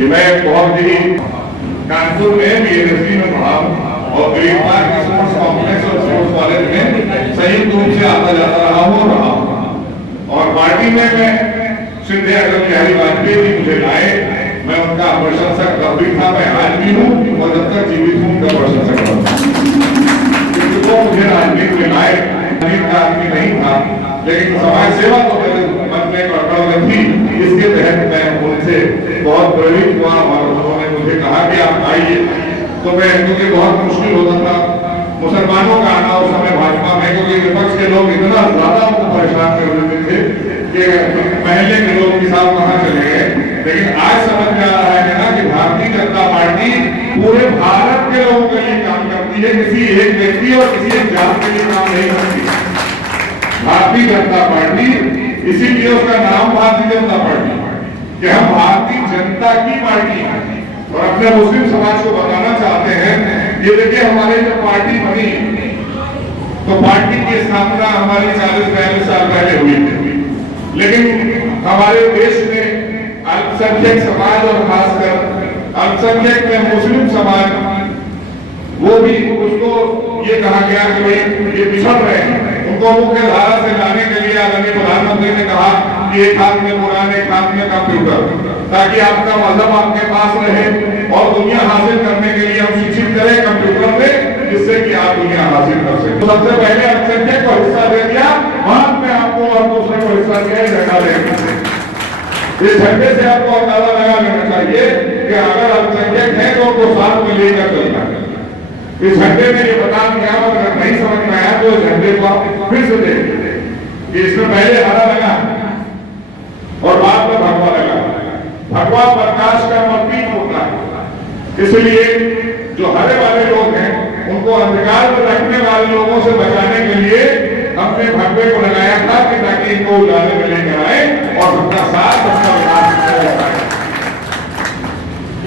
कि मैं बहुत ही कानपुर में बीएससी में पढ़ा और ग्रेड 5 के स्पोर्ट्स कॉम्प्लेक्स और स्पोर्ट्स कॉलेज में संयुक्त रूप से आता जाता रहा और पार्टी में मैं श्री अटल बिहारी वाजपेयी जी मुझे लाए, मैं उनका प्रशंसक तब भी था, मैं आज भी हूँ और जब तक जीवित हूँ उनका प्रशंसक रहूंगा। वो मुझे राजनीति में लाए, का आदमी नहीं था, लेकिन समाज सेवा तो मेरे मन में कड़कड़ थी। इसके तहत मैं उनसे बहुत प्रेरित हुआ और उन्होंने मुझे कहा कि आप आइए। तो मैं, क्योंकि बहुत मुश्किल होता था मुसलमानों का आना उस समय भाजपा में, क्योंकि विपक्ष के लोग इतना ज्यादा उनको परेशान कर देते थे कि पहले के लोग किसान कहाँ चले गए। लेकिन आज समझ में आ रहा है ना कि भारतीय जनता पार्टी पूरे भारत के लोगों के लिए काम करती है, किसी एक व्यक्ति और किसी एक जात के लिए काम नहीं करती। भारतीय जनता पार्टी, इसीलिए उसका नाम भारतीय जनता पार्टी कि हम भारतीय जनता की पार्टी हैं। और अपने मुस्लिम समाज को बताना चाहते हैं, ये देखिए हमारे जब पार्टी बनी तो पार्टी की स्थापना हमारी 40-42 साल पहले हुई थी, लेकिन हमारे देश में अल्पसंख्यक समाज और खासकर अल्पसंख्यक में मुस्लिम समाज, वो भी उसको ये कहा गया कि भाई ये पिछड़ रहे हैं। उनको मुख्य धारा से लाने के लिए आदरणीय प्रधानमंत्री ने कहा कि एक हाथ में कुरान, एक हाथ में कंप्यूटर, ताकि आपका मजहब आपके पास रहे और दुनिया हासिल करने के लिए हम शिक्षित करें कंप्यूटर में, जिससे कि आप दुनिया हासिल कर सकें। तो सबसे पहले अल्पसंख्यक को हिस्सा दे दिया, बाद में आपको और दूसरे को हिस्सा दिया, झंडा देंगे। इस झंडे से आपको अंदाजा लगा लेना चाहिए कि अगर अल्पसंख्यक है तो उनको साथ में लेकर चलना है। इस झंडे में ये बता दिया, अगर नहीं समझ में आया तो झंडे को आप फिर से देखिए कि इसमें पहले हरा लगा और बाद में भगवा लगा। भगवा प्रकाश का प्रतीक होता है, इसलिए जो हरे वाले लोग हैं उनको अंधकार में रखने वाले लोगों से बचाने के लिए हमने भगवे को लगाया था कि ताकि इनको उजाले में लेकर आए और सबका साथ, सबका विकास।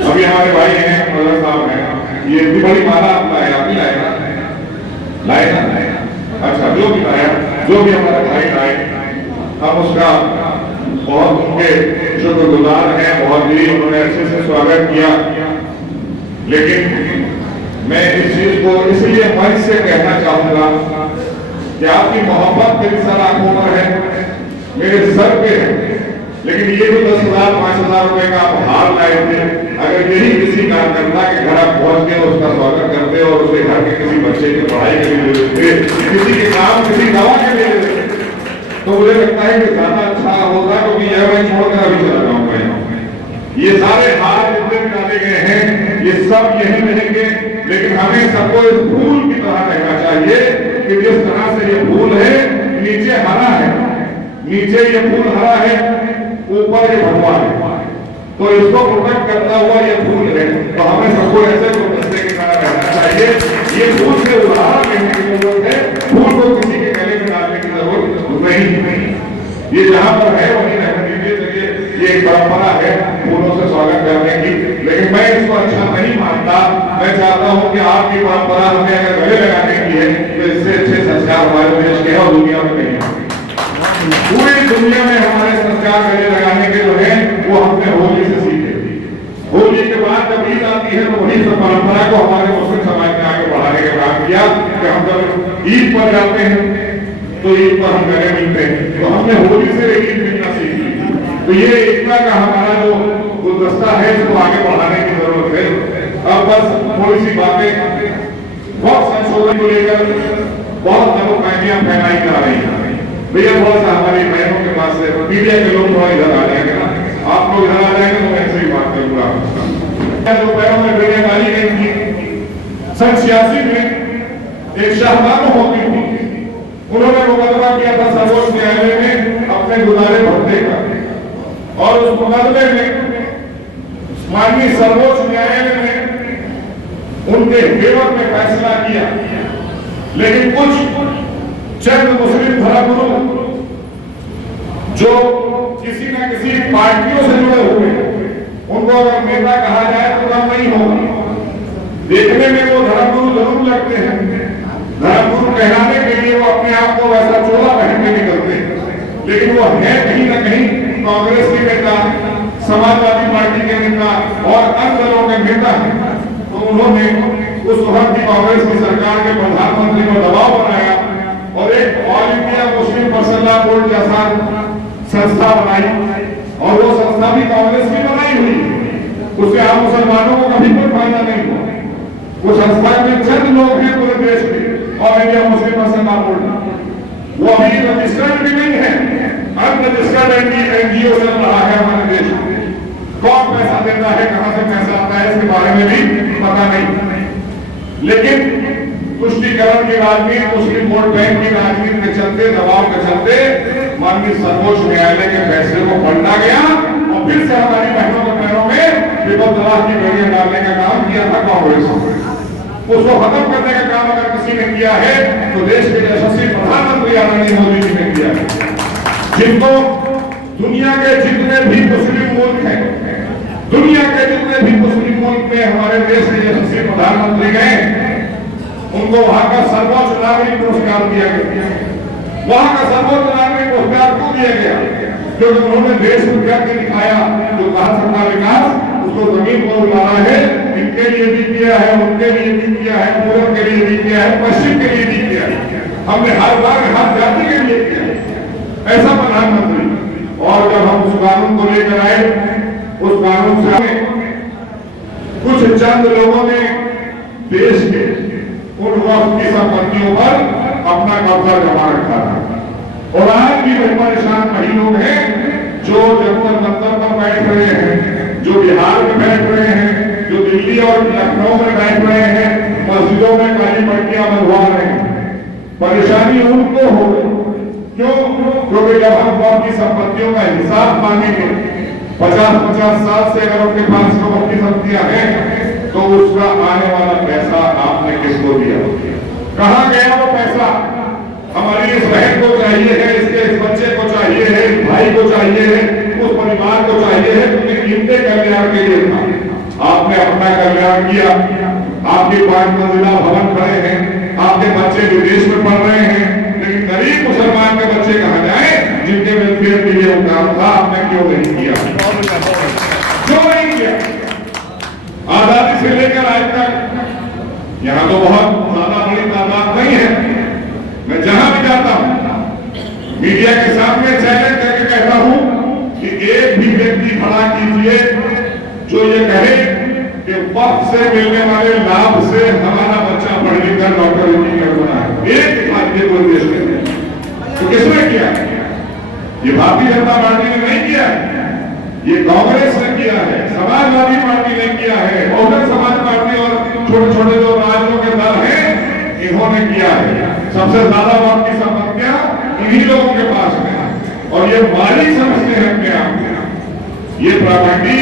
अभी हमारे भाई हैं मदर साहब हैं, ये इतनी बड़ी माला आप लाए, आप ही लाए ना? अच्छा, जो भी लाया, जो भी हमारे भाई लाए, हम उसका बहुत उनके शुक्रगुजार हैं, बहुत ही उन्होंने अच्छे से स्वागत किया। लेकिन मैं इस चीज को इसलिए मंच से कहना चाहूंगा कि आपकी मोहब्बत मेरी सर आंखों पर है, मेरे सर पे है, लेकिन ये जो 10,000-5,000 रुपए का आप हार लाए थे, अगर यही किसी कार्यकर्ता के घर आप पहुंच के उसका स्वागत करते और उसके घर के किसी बच्चे की पढ़ाई के लिए देते, किसी के काम, किसी दवा के लिए देते, तो मुझे लगता है कि ज्यादा अच्छा होगा, क्योंकि यह मैं छोड़कर अभी चला जाऊंगा। ये सारे हार जितने भी डाले गए हैं ये सब यही रहेंगे, लेकिन हमें सबको इस फूल की तरह रहना चाहिए कि जिस तरह से ये फूल है, नीचे हरा है, नीचे ये फूल हरा है, ऊपर ये भगवा है, तो इसको प्रोटेक्ट करता हुआ ये फूल है। तो हमें सबको ऐसे गुलदस्ते की तरह रहना चाहिए। ये फूल से उदाहरण लेने की जरूरत है, फूल को किसी के गले में डालने की जरूरत नहीं। ये जहाँ पर है वहीं रहने दीजिए। ये एक परंपरा है फूलों से स्वागत करने की, लेकिन मैं इसको अच्छा नहीं मानता। मैं चाहता हूँ कि आपकी परंपरा हमें अगर गले लगाने की है तो इससे अच्छे संस्कार हमारे देश के और दुनिया में नहीं है। पूरी दुनिया में हमारे संस्कार गले लगाने के जो है वो हमने होली से सीखे। होली के बाद जब ईद आती है तो वही सब परंपरा को हमारे मुस्लिम समाज में आगे बढ़ाने का काम किया कि हम जब ईद पर जाते हैं तो ईद पर हम गले मिलते हैं, तो हमने होली से ईद मिलना सीख ली। तो ये इतना का हमारा जो गुलदस्ता है इसको आगे बढ़ाने की जरूरत है। अब बस थोड़ी सी बातें, बहुत संशोधन को लेकर बहुत गलतफहमियां फैलाई जा रही है। भैया थोड़ा सा हमारी बहनों के पास से मीडिया के लोग थोड़ा इधर आ जाएंगे ना, आप लोग इधर आ जाएंगे तो मैं ऐसे ही बात करूंगा। दोपहर में मीडिया डाली गई थी, 86 में एक शाहबानो होती थी, उन्होंने मुकदमा किया था सर्वोच्च न्यायालय में अपने गुजारे भत्ते का, और उस मुकदमे में माननीय सर्वोच्च न्यायालय ने उनके फेवर में फैसला किया। लेकिन कुछ चंद मुस्लिम धर्मगुरु जो किसी न किसी पार्टियों से जुड़े हुए, उनको अगर नेता कहा जाए तो कम नहीं होगा। देखने में वो धर्मगुरु जरूर लगते हैं, धर्मगुरु कहलाने के लिए वो अपने आप को वैसा चोला पहन के निकलते हैं, लेकिन वो है कहीं ना कहीं कांग्रेस के नेता, समाजवादी पार्टी के नेता नेता हैं, तो उन्होंने उस वक्त की कांग्रेस की सरकार के प्रधानमंत्री को दबाव बनाया और एक all India Muslim personal board जैसा संस्था बनाई, और वो संस्था भी कांग्रेस की बनाई हुई, उससे आम मुसलमानों को कभी कोई फायदा नहीं हुआ। वो संस्था में चंद लोग हैं पूरे देश में, all India Muslim personal board, वो अभी रजिस्टर्ड भी नहीं है, अनरजिस्टर्ड एनजीओ चल रहा है हमारे देश में। कौन पैसा देता है, कहां से पैसा आता है, इसके बारे में भी पता नहीं। लेकिन तुष्टीकरण की राजनीति, मुस्लिम वोट बैंक की राजनीति के चलते, दबाव के चलते माननीय सर्वोच्च न्यायालय के फैसले को पलटा गया और फिर से हमारी बहनों के पैरों में ट्रिपल तलाक की बेड़ियां डालने का काम किया था कांग्रेस ने। उसको खत्म करने का काम अगर किसी ने किया है तो देश के यशस्वी प्रधानमंत्री आदरणीय मोदी जी ने किया है, जिनको दुनिया के जितने भी मुस्लिम मुल्क हैं, दुनिया के जितने भी मुस्लिम मुल्क में हमारे देश के यशस्वी प्रधानमंत्री गए, उनको वहां का सर्वोच्च नागरिक पुरस्कार दिया गया। वहां का सर्वोच्च नागरिक पुरस्कार क्यों दिया गया? क्योंकि उन्होंने देश को करके दिखाया, जो कहा सकता विकास उसको जमीन पर उतारा है। इनके लिए भी किया है, उनके लिए भी किया है, पूरब के लिए भी किया है, पश्चिम के लिए भी किया है, हमने हर बार हर जाति के लिए किया है, ऐसा प्रधानमंत्री। और जब हम उस कानून को लेकर आए, उस कानून से कुछ चंद लोगों ने देश के उन वक्त की संपत्तियों पर अपना कब्जा जमा रखा था। और आज भी वही परेशान वही लोग हैं जो जंतर मंतर पर बैठ रहे हैं, जो बिहार में बैठ रहे हैं, जो दिल्ली और लखनऊ में बैठ रहे हैं, मस्जिदों में काली पट्टियां बंधवा रहे हैं। परेशानी उनको हो गई, क्यों? क्योंकि जब हम कौम की संपत्तियों का हिसाब मांगेंगे, 50-50 साल से अगर उनके पास कौम की संपत्तियां हैं, तो उसका आने वाला पैसा आपने किसको दिया, कहां गया वो पैसा? हमारी इस बहन को चाहिए है, इसके इस बच्चे को चाहिए है, इस भाई को चाहिए है, उस परिवार को चाहिए है, क्योंकि इनके कल्याण के लिए था। आपने अपना कल्याण किया, आपके 5 मंजिला भवन खड़े हैं, आपके बच्चे विदेश में पढ़ रहे हैं, लेकिन गरीब मुसलमान के बच्चे कहां जाए जिनके वेलफेयर के लिए काम था? आपने क्यों नहीं किया? क्यों नहीं किया? आजादी से लेकर आज तक यहाँ तो बहुत ज्यादा बड़ी तादाद नहीं है। मैं जहां भी जाता हूं मीडिया के सामने चैलेंज करके कहता हूं कि एक भी व्यक्ति खड़ा कीजिए जो ये कहे कि वक्त से मिलने वाले लाभ से हमारा बच्चा पढ़ लिखकर डॉक्टर इंजीनियर बना है। एक भारतीय कोई देश में तो किसने किया? ये भारतीय जनता पार्टी ने नहीं किया, ये कांग्रेस ने किया है, समाजवादी पार्टी ने किया है, बहुजन समाज पार्टी और छोटे छोटे जो राज्यों के दल हैं इन्होंने किया है। सबसे ज्यादा वक्त की संपत्तियां इन्हीं लोगों के पास है और ये मालिक समझते हैं अपने आप में। ये प्रॉपर्टी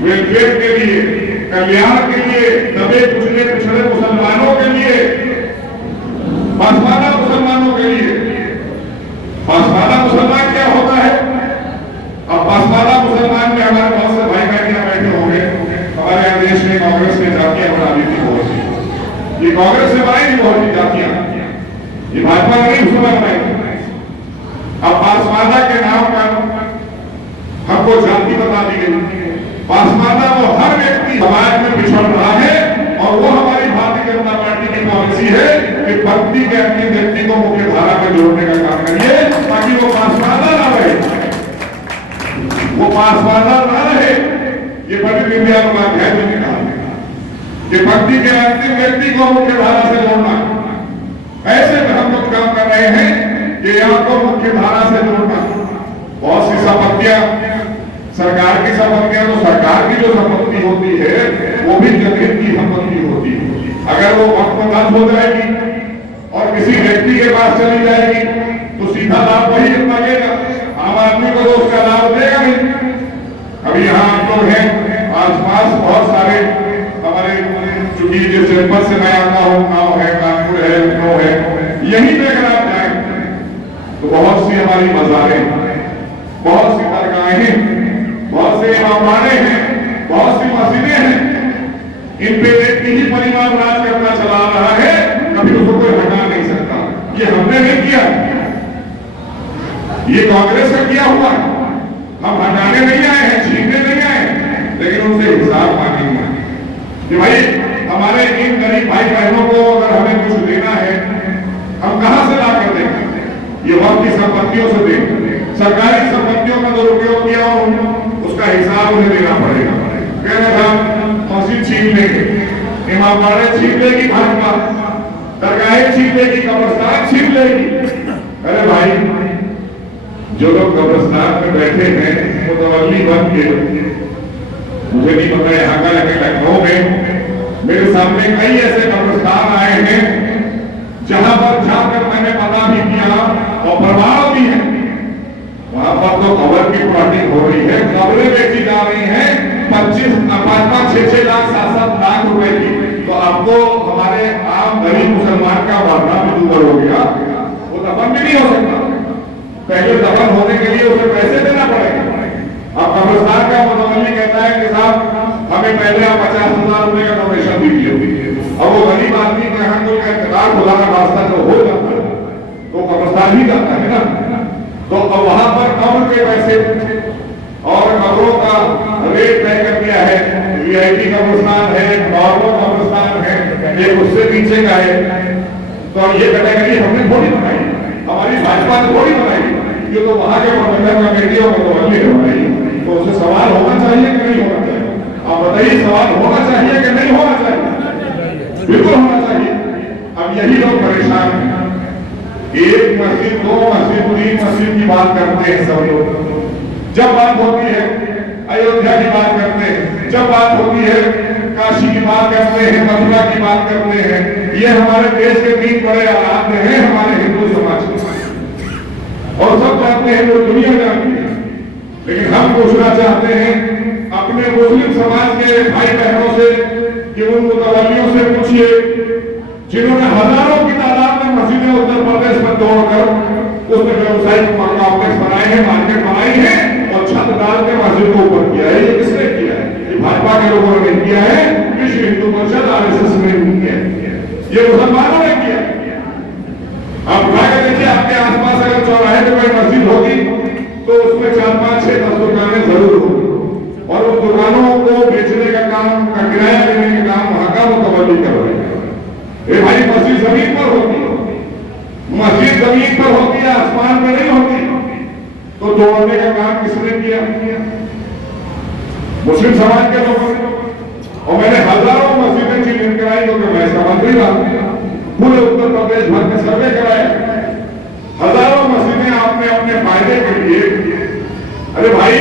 वेलफेयर के लिए, कल्याण के लिए, दबे कुचले पिछड़े मुसलमानों के लिए, पासवाना मुसलमानों के लिए। पासवाना मुसलमान क्या होता है? अब पासवाना मुसलमान में हमारे बहुत से भाई बहनियां बैठे होंगे। हमारे यहाँ देश में कांग्रेस ने जातियां बना दी थी बहुत सी, ये कांग्रेस ने बनाई थी बहुत सी जातियां, ये भाजपा ने नहीं उसमें बनाई। अब पासवाना के नाम पर हमको जाति बता दी गई। पासवाना वो हर व्यक्ति समाज में पिछड़ रहा है और वो हमारी भारतीय जनता पार्टी की पॉलिसी है कि भक्ति के अपने व्यक्ति को मुख्य धारा में जोड़ने का काम करिए ताकि वो पासवाना ना रहे, वो पासवाना ना रहे। ये पंडित दीनदयाल उपाध्याय जी ने कहा कि भक्ति के अंतिम व्यक्ति को मुख्य धारा से जोड़ना। ऐसे में हम लोग काम कर रहे हैं कि आपको मुख्य धारा से जोड़ना। बहुत सी संपत्तियां, सरकार की संपत्तियां, तो सरकार की जो संपत्ति होती है वो भी जनहित की संपत्ति होती है। अगर वो वक्त में बंद हो जाएगी और किसी व्यक्ति के पास चली जाएगी तो सीधा लाभ वही मांगेगा, आम आदमी को तो उसका लाभ देगा नहीं। अभी यहाँ आप लोग हैं, आसपास बहुत सारे हमारे, चूंकि जिस जनपद से मैं आता हूँ, गाँव है, कानपुर है, लखनऊ है, यहीं पे अगर आप जाए तो बहुत सी हमारी मज़ारें, बहुत सी दरगाहें, बहुत से इमामबाड़े हैं, बहुत सी मस्जिदें हैं। इन पे एक ही परिवार राज करना चला रहा है, कभी उसको कोई हटा नहीं सकता। ये हमने नहीं किया, ये कांग्रेस का किया हुआ है। हम हटाने नहीं आए हैं, छीनने नहीं आए, लेकिन उनसे हिसाब मांगेंगे। कि भाई हमारे इन गरीब भाई बहनों को अगर हमें कुछ देना है, हम कहां से ला कर देंगे? ये वक्त की संपत्तियों से देंगे। सरकारी संपत्तियों का दुरुपयोग किया और उसका हिसाब उन्हें देना पड़ेगा। कह रहे हम मस्जिद छीन लेंगे, इमामबाड़े छीन लेगी भाजपा, दरगाहें छीन लेगी, कब्रिस्तान छीन लेगी। अरे भाई, जो लोग कब्रिस्तान में बैठे हैं मुतवल्ली बन के, मुझे नहीं पता यहाँ का, लेकिन लखनऊ में मेरे सामने कई ऐसे कब्रिस्तान आए हैं जहां पर जाकर मैंने पता भी किया और प्रमाण भी है, वहां पर तो कब्र की प्लॉटिंग हो रही है, कब्रें बेची जा रही हैं 5-6 लाख 7-7 लाख रुपए की। तो आपको हमारे आम गरीब मुसलमान का मरना भी दूर हो गया, वो दफन भी नहीं हो सकता। पहले दफन होने के लिए उसे पैसे देना पड़ेगा। अब कब्रिस्तान का मुतवल्ली कहता है कि साहब हमें पहले आप 50,000 रुपए का डोनेशन दीजिए, और वो गरीब आदमी के यहाँ कोई इंतजार खुदा का रास्ता जो हो जाता है तो कब्रिस्तान ही जाता है ना। तो अब वहां पर कब्र के पैसे और कब्रों का रेट तय कर दिया है। वीआईपी कब्रिस्तान है, नॉर्मल कब्रिस्तान है, एक उससे नीचे का है। तो ये कैटेगरी हमने थोड़ी बनाई, हमारी भाजपा ने थोड़ी बनाई, ये तो वहां के प्रबंधन कमेटी और मुतवल्ली ने बनाई। तो उससे सवाल होना चाहिए कि नहीं होना चाहिए? आप बताइए, सवाल होना चाहिए कि नहीं होना चाहिए? बिल्कुल होना चाहिए। अब यही लोग परेशान हैं, एक मस्जिद, 2 मस्जिद, 3 मस्जिद की बात करते हैं सब लोग। जब बात होती है अयोध्या की बात करते हैं, जब बात होती है काशी की बात करते हैं, मथुरा की बात करते हैं। ये हमारे देश के 3 बड़े आराध्य हैं हमारे हिंदू समाज के, और सब जानते हैं, वो दुनिया जानती है। लेकिन हम पूछना चाहते हैं अपने मुस्लिम समाज के भाई बहनों से कि उन मुतवल्लियों से पूछिए जिन्होंने हजारों की तादाद में मस्जिदें उत्तर प्रदेश में तोड़कर उसमें व्यवसायिक कॉम्प्लेक्स बनाए हैं, मार्केट बनाई है और छत डाल के मस्जिद को ऊपर किया है। ये किसने किया है? ये भाजपा के लोगों ने किया है, विश्व हिंदू परिषद आरएसएस ने किया है, ये मुसलमानों ने किया। आप उठाकर देखिए, आपके आसपास अगर चौराहे पे कोई मस्जिद होगी तो उसमें 4, 5, 6, 10 दुकानें जरूर होगी, और उन दुकानों को बेचने का काम, का किराया देने का काम वहां का मुतवल्ली कर रहे हैं। ये भाई मस्जिद जमीन पर होती है, मस्जिद जमीन पर होती है, आसमान में नहीं होती। तो तोड़ने का काम किसने किया? मुस्लिम समाज के लोगों ने। और मैंने हजारों मस्जिदें चिन्हित कराई, क्योंकि मैं इसका मंत्री था, पूरे उत्तर प्रदेश भर में सर्वे कराए, हजारों मस्जिदें आपने अपने फायदे के लिए। अरे भाई,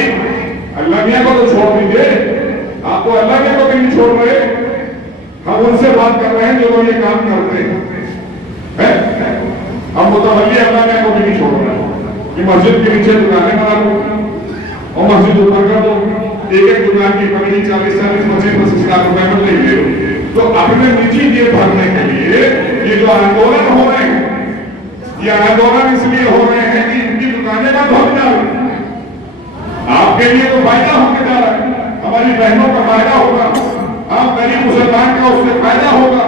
अल्लाह मियां को तो छोड़ दीजिए, आपको अल्लाह मियां को भी नहीं छोड़ रहे। हम उनसे बात कर रहे हैं जो लोग ये काम करते हैं। हम मुतवल्ली अल्लाह मियां को भी नहीं छोड़ रहे कि मस्जिद के नीचे दुकानें बना दो और मस्जिद ऊपर कर दो, एक दुकान की कमी 40, 25 लाख रुपए में ले लो। तो अपने निजी जेब भरने के लिए ये जो आंदोलन हो रहे हैं, ये आंदोलन इसलिए हो रहे हैं कि इनकी दुकानें बंद हो जा रही। आपके लिए तो फायदा होने जा रहा है, हमारी बहनों का फायदा होगा, आप गरीब मुसलमान का उससे फायदा होगा।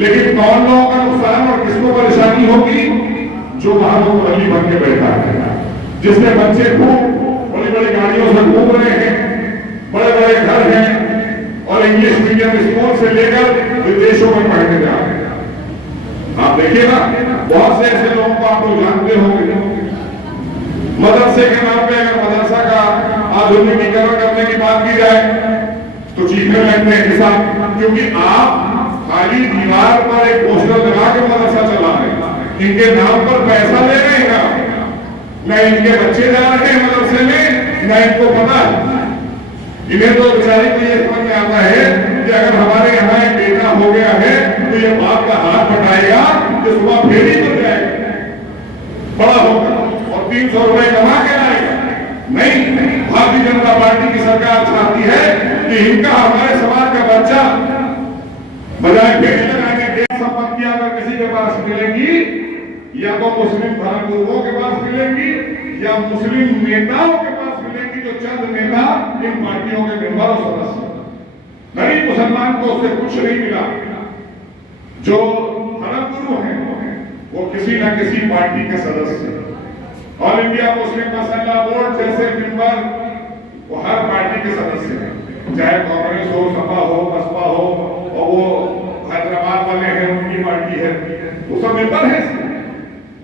लेकिन कौन लोगों का नुकसान और किसको परेशानी होगी? जो वहां मुतवल्ली बन के बैठा है, जिसके बच्चे खूब बड़ी बड़ी गाड़ियों से घूम रहे हैं, बड़े बड़े घर हैं, और इंग्लिश मीडियम स्कूल से लेकर विदेशों में पढ़ने जा रहे हैं। आप देखिएगा, बहुत से ऐसे लोगों को आप लोग जानते होंगे, मदरसे के नाम पे अगर मदरसा का आधुनिकीकरण करने की बात की जाए तो चीखने लगते हैं किसान, क्योंकि आप खाली दीवार पर एक पोस्टर लगा के मदरसा चला रहे हैं, इनके नाम पर पैसा ले रहे हैं, न इनके बच्चे जा रहे हैं मदरसे में, न इनको पता। इन्हें तो बेचारी को ये समझ में आता है कि अगर हमारे यहाँ एक बेटा हो गया है तो ये बाप का हाथ बटाएगा कि सुबह फेरी बन जाएगा, बड़ा होगा और 300 रुपए कमा के लाएगा। नहीं, भारतीय जनता पार्टी की सरकार चाहती है कि इनका, हमारे समाज का बच्चा बजाय फेरी लगाने के संपत्तियां अगर किसी के पास मिलेंगी, या तो मुस्लिम धर्मगुरुओं के पास मिलेंगी या मुस्लिम नेताओं के पास मिलेंगी, जो चंद नेता इन पार्टियों के मेंबर और सदस्य। गरीब मुसलमान को उससे कुछ नहीं मिला। जो धर्मगुरु हैं वो किसी न किसी पार्टी के सदस्य, ऑल इंडिया मुस्लिम मसल्ला बोर्ड जैसे मेंबर वो हर पार्टी के सदस्य हैं। चाहे कांग्रेस हो, सपा हो, बसपा हो, और वो हैदराबाद वाले हैं, उनकी पार्टी है, वो सब मेंबर है।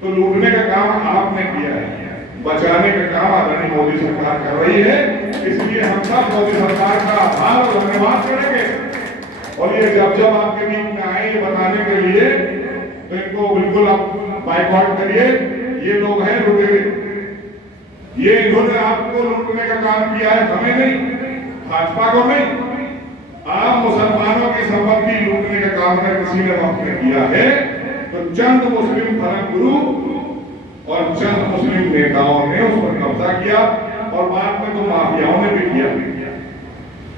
तो लूटने का काम आपने किया है, बचाने का काम आदरणीय मोदी सरकार कर रही है। इसलिए हम सब मोदी सरकार का आभार और धन्यवाद करेंगे। और ये जब जब आपके बीच में आए बताने के लिए, तो इनको बिल्कुल आप बाइकआउट करिए। ये लोग हैं लुटेरे, ये इन्होंने आपको लूटने का काम किया है, हमें नहीं, भाजपा को नहीं। आम मुसलमानों की संपत्ति लूटने का काम अगर किसी ने वक्त में किया है तो चंद मुस्लिम धर्मगुरु और चंद मुस्लिम नेताओं ने उस पर कब्जा किया, और बाद में तो माफियाओं ने भी किया।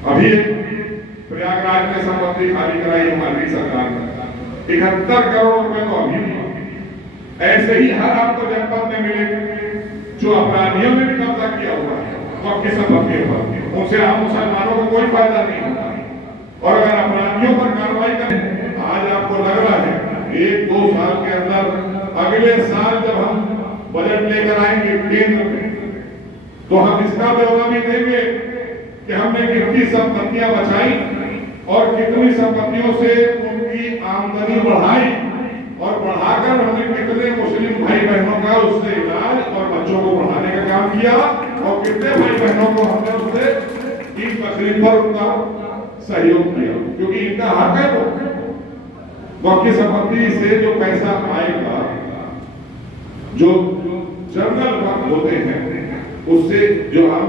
अभी प्रयागराज में संपत्ति खाली कराई हमारी सरकार ने, 71 करोड़ रुपए तो अभी नहीं। ऐसे ही हर आपको जनपद में मिलेंगे जो अपराधियों ने भी कब्जा किया हुआ है आपकी संपत्ति पर, उनसे आम मुसलमानों को कोई फायदा नहीं होता। और अगर अपराधियों पर कार्रवाई करें, आज आपको लग रहा है 1-2 साल के अंदर, अगले साल जब हम बजट लेकर आएंगे केंद्र में, तो हम इसका ब्यौरा भी देंगे कि हमने कितनी संपत्तियां बचाई और कितनी संपत्तियों से उनकी आमदनी बढ़ाई, और बढ़ाकर हमने कितने मुस्लिम भाई बहनों का उससे इलाज और बच्चों को पढ़ाने का काम किया, और कितने भाई बहनों को हमने उससे ईद तकलीफ पर उनका सहयोग किया, क्योंकि इनका हक है। वो आपकी संपत्ति से जो पैसा आएगा, जो जनरल होते हैं, उससे जो हम